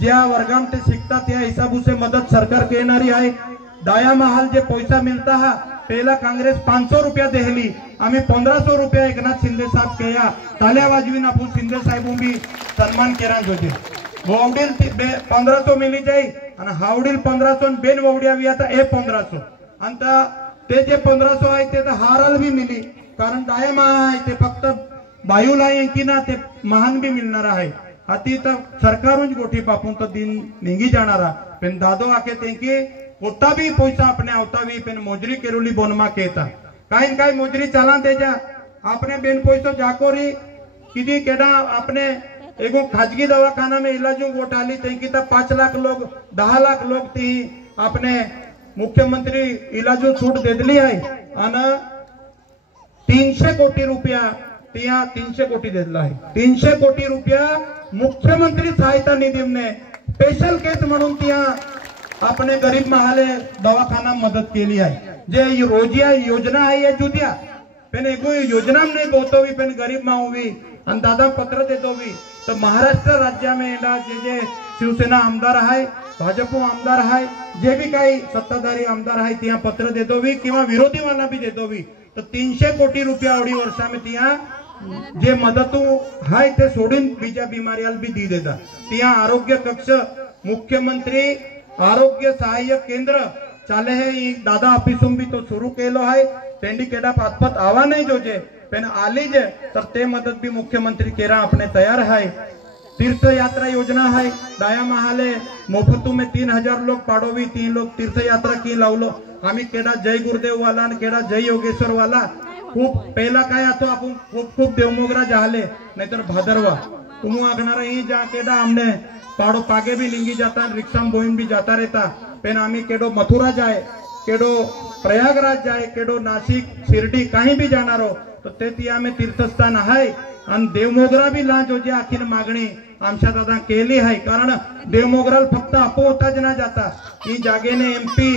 ज्या वर्गाम ते शिकता त्या हिसाबू से मदद सरकार के येणारी आहे। दाया महाल जे पैसा मिलता हा पहला कांग्रेस 500 रुपया देहली, आम्ही 1500 रुपया एकनाथ शिंदे साहब केया ताल्या वाजवीन आपण शिंदे साहेब भी सन्मान केरा जोजे। वोवडील 1500 मिली जाई आणि हावडील 1500 बेन वोवडिया भी आता ए 1500 अंता ते जे 1500 आहे ते तर हाराल भी मिली, कारण दाया महा आहे ते फक्त बायूला आहे की ना ते महान भी मिलणार आहे। अति तर सरकारों गोठी पापून तो दिन निंगी जाणारा पेन दादो आके तेंकी होता भी पैसा अपने आवता भी पेन मोजरी केरुली बोनमा केता काइन काय मोजरी चाला देजा आपने बेन पैसो जाकोरी किदी केडा आपने एगो खाजगी दवाखाना में इलाजों गोटाली तेंकी ता 5 लाख लोग 10 लाख लोग ती आपने मुख्यमंत्री इलाजों छूट देदली आहे आणि 300 कोटी रुपया तिया 300 कोटी देदला आहे। 300 कोटी रुपया मुख्यमंत्री सहायता निधि ने स्पेशल केस म्हणून तिया अपने गरीब महाले दवाखाना मदद केली आहे। जे रोजिया योजना आहे या जुदिया पेन एगो योजना में बोतो भी पेन गरीब माऊ भी आणि दादा पत्र देतो भी तो महाराष्ट्र राज्य में एंडा जे शिवसेना आमदार आहे भाजपा आमदार आहे जे भी काही सत्ताधारी आमदार आहे तिया पत्र देतो भी किंवा विरोधी वाला भी देतो भी तो 300 कोटी रुपया अवधी वर्षा में तिया जे मदतू हाय ते सोडून बीजा बीमारियाल भी दी देता। तिया आरोग्य कक्ष मुख्यमंत्री आरोग्य सहाय्य केंद्र चाले है दादा ऑफिसून भी तो सुरू केलो है तेंडी केडा पातपत आवा नहीं जोजे पेन आली जे तर ते मदत भी मुख्यमंत्री केरा अपने तैयार है। तीर्थ यात्रा योजना है दाया महाले मोफतू में 3000 लोग पाडोवी 3 लोग तीर्थ यात्रा की लावलो आम्ही केडा जय गुरुदेव वाला आणि केडा जय योगेश्वर वाला खूप पहिला काय आतो आपण खूप खूप देवमोगरा जाहले नाहीतर भादरवा तुम आगणारा ही जा केडा हमने पाड़ो पागे भी लिंगी जाता रिक्शा बोइन भी जाता रहता पेन आम्ही केडो मथुरा जाए केडो प्रयागराज जाए केडो नासिक शिरडी कहीं भी जाना रो तो ते तिया में तीर्थस्थान है आणि देवमोगरा भी ला जो जे आखिर मागणी आमच्या दादा केली है कारण देवमोगराल फक्त आपो होताच ना जाता ही जागेने एमपी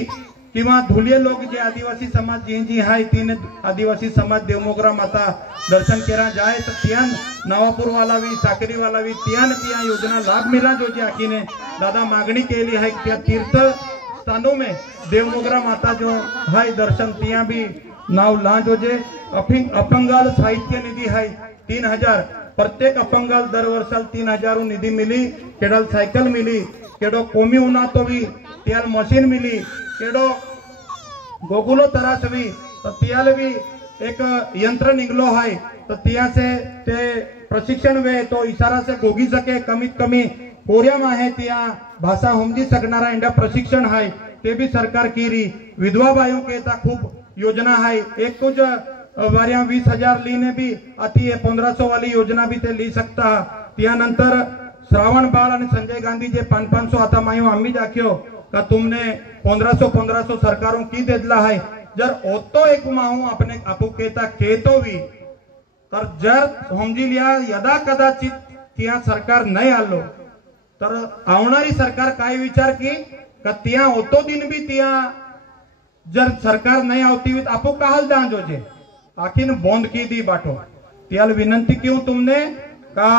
किंवा धुलिये लोग जे आदिवासी समाज जी है तीन आदिवासी समाज देवमोगरा माता दर्शन केरा जाए तो तियान नवापुर वाला भी साकरी वाला भी तिया योजना लाभ मिला जो जे आखी ने दादा मागणी केली है त्या तीर्थ स्थानों में देवमोगरा माता जो है दर्शन तिया भी नाव ला जो जे अपंगाल साहित्य निधि है 3000 प्रत्येक अपंगाल दर वर्षाल 3000 निधि मिली केडल साइकिल मिली केडो कोमी उना तो भी तियाल मशीन मिली केडो गोगुलो तरास भी तो तियाल भी एक यंत्र निकलो है तो तिया से ते प्रशिक्षण वे तो इशारा से गोगी सके कमीत कमी कोरिया माहे तिया भाषा समजी सकणारा इंडा प्रशिक्षण है ते भी सरकार की री विधवा बायों के ता खूब योजना है एक कुछ वारिया 20,000 लीने भी अति 1500 वाली योजना भी ते ली सकता तिया नंतर श्रावण बाळ आणि संजय गांधी जे 500 आता मायो आम्ही दाखियो का तुमने 1500 सरकारों की देदला है जर ओतो एक माहू अपने आपू केता केतो भी तर जर समजी लिया यदा कदाचित तिया सरकार नहीं आलो तर आवणारी सरकार काय विचार की का तिया ओतो दिन भी तिया जर सरकार नहीं आवती आपू काहल दान जोजे आखिन बंद की दी बाटो तियाल विनंती क्यों तुमने का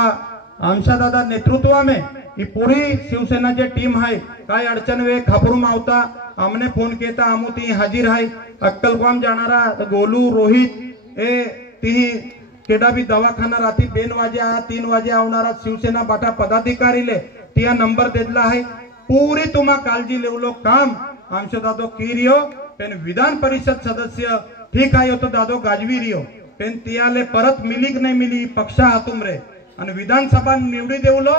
आमशा दादा नेतृत्व में ये पूरी शिवसेना जे टीम है काय अडचण वे खबरून आवता हमने फोन केता आमू ती हाजीर है अक्कलगाम जाणारा गोलू रोहित ए ती केडा भी दवाखाना राती 2 वाजे 3 वाजे आवणारा शिवसेना बाटा पदाधिकारी ले तिया नंबर देदला है पूरी तुम्हा काळजी लेवलो काम आमशो दादो की रियो पेन विधान परिषद सदस्य ठीक आहे तो दादो गाजवी रियो पेन तियाले परत मिली की नहीं मिली पक्षा हातुम रे आणि विधानसभा निवडी देवलो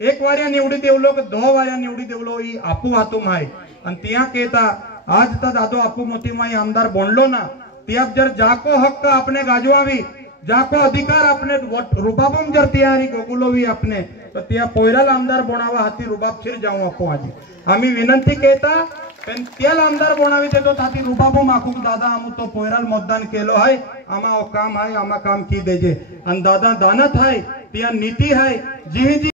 एक वार्या निवडी देवलो कि 2 वार्या निवडी देवलो ही आपू हातुम आहे आणि तिया केता आज ता दादो आपू मोतीमाई आमदार बनलो ना तिया जर जाको हक्क अपने गाजवावी जाको अधिकार अपने रुबाबम जर तियारी गोगुलोवी अपने तो तिया पोयराल आमदार बनावा हाती रुबाब फिर जाऊ आपू आजी आम्ही विनंती केता पण त्याला आमदार बनावी देतो ताती रुबाबो माकू दादा आमू तो पोयराल मतदान केलो है आमा काम है आमा काम की देजे आणि दादा दानत है तिया नीति है जी